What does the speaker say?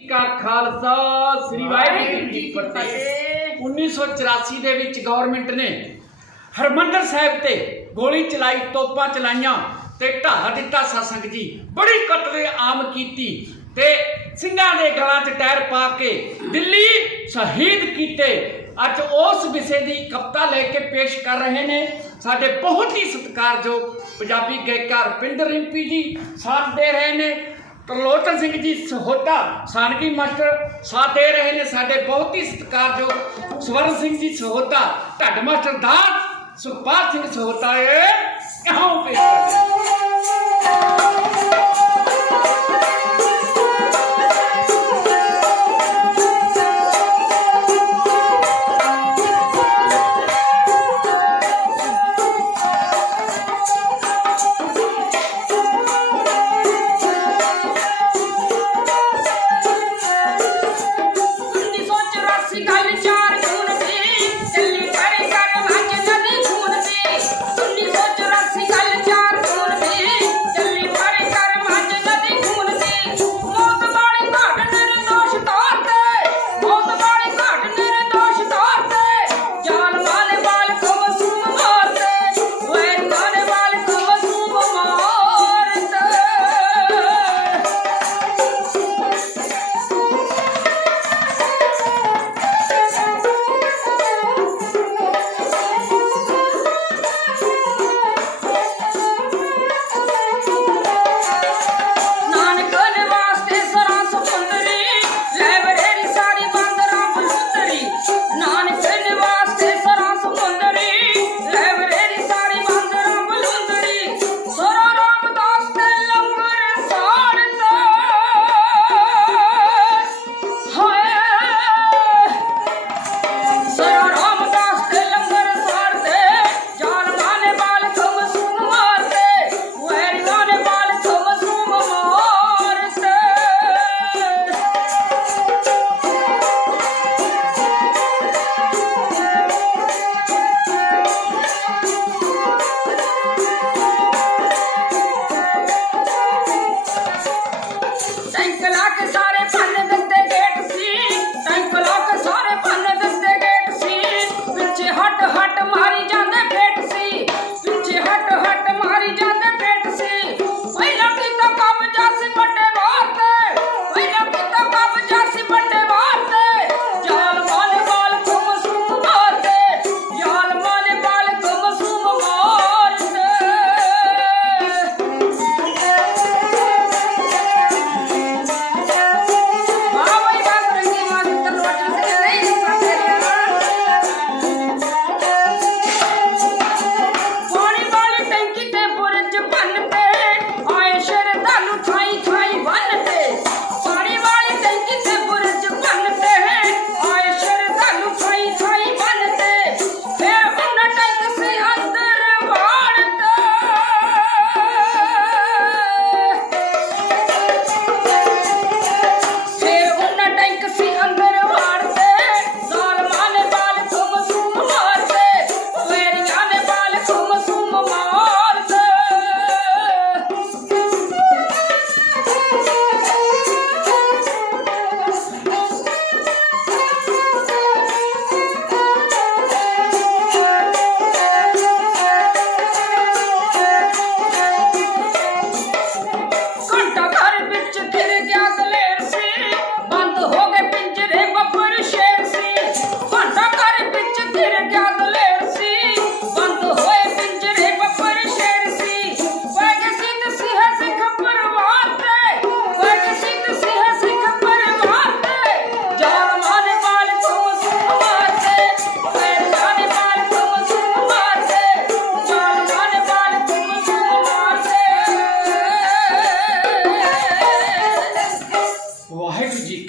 ਕਾ ਖਾਲਸਾ ਸ੍ਰੀ ਵਾਹਿਗੁਰੂ ਜੀ ਕੀ 1984 ਦੇ ਵਿੱਚ ਗਵਰਨਮੈਂਟ ਨੇ ਹਰਮੰਦਰ ਸਾਹਿਬ ਤੇ ਗੋਲੀ ਚਲਾਈ ਤੋਪਾਂ ਚਲਾਈਆਂ ਤੇ ਢਾਹ ਦਿੱਤਾ ਸਾਸੰਗ ਜੀ। ਬੜੀ ਕਤਲੇ ਆਮ ਕੀਤੀ ਤੇ ਸਿੰਘਾਂ ਦੇ ਗਲਾਂ 'ਚ ਟਾਇਰ ਪਾ ਕੇ ਦਿੱਲੀ ਸ਼ਹੀਦ ਕੀਤੇ। ਅੱਜ ਉਸ ਵਿਸ਼ੇ ਦੀ ਕਵਿਤਾ ਲੈ ਕੇ ਪੇਸ਼ ਕਰ ਰਹੇ ਨੇ ਸਾਡੇ ਬਹੁਤ ਹੀ ਸਤਿਕਾਰਯੋਗ ਪੰਜਾਬੀ ਗਾਇਕਾ ਰਪਿੰਦਰ ਰਿੰਪੀ ਜੀ। ਸਾਥ ਦੇ ਰਹੇ ਨੇ। ਤਰਲੋਚਨ ਸਿੰਘ ਜੀ ਸਹੋਦਾ ਸਾਨਕੀ ਮਾਸਟਰ, ਸਾਥ ਦੇ ਰਹੇ ਨੇ ਸਾਡੇ ਬਹੁਤ ਹੀ ਸਤਿਕਾਰਯੋਗ ਸਵਰਨ ਸਿੰਘ ਜੀ ਸਹੋਦਾ ਢੱਡ ਮਾਸਟਰ ਦਾਸ ਸੁਖਪਾਲ ਸਿੰਘ ਸਹੋਦਾ ਏ ਕਹੋ ਪੇਸ਼ ਕਰਦੇ